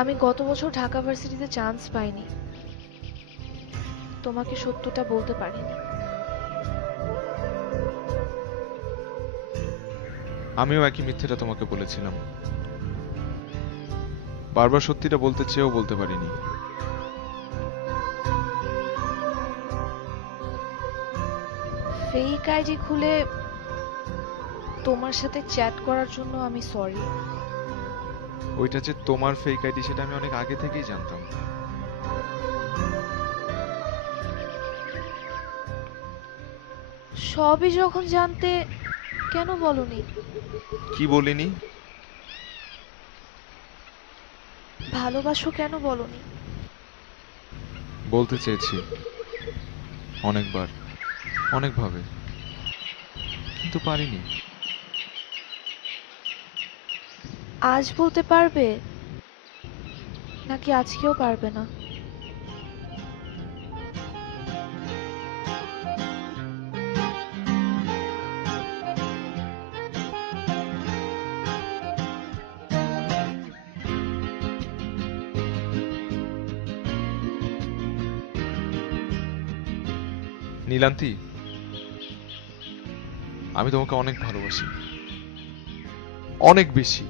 আমি গত বছর ঢাকা ভার্সিটিতে চান্স পাইনি, তোমাকে সত্যটা বলতে পারিনি। আমিও একই মিথ্যেটা তোমাকে বলেছিলাম, বারবার সত্যিটা বলতে চেয়েও বলতে পারিনি। ফেক আইডি খুলে তোমার সাথে চ্যাট করার জন্য আমি সরি। ওইটা যে তোমার ফেক আইডি সেটা আমি অনেক আগে থেকেই জানতাম। সবই যখন জানতে কেন বলনি? কি বলিনি? ভালোবাসো কেন বলনি? বলতে চেয়েছি অনেকবার, অনেকভাবে, কিন্তু পারিনি। আজ বলতে পারবে নাকি আজকেও পারবে না? নীলান্তি, আমি তোমাকে অনেক ভালোবাসি, অনেক বেশি।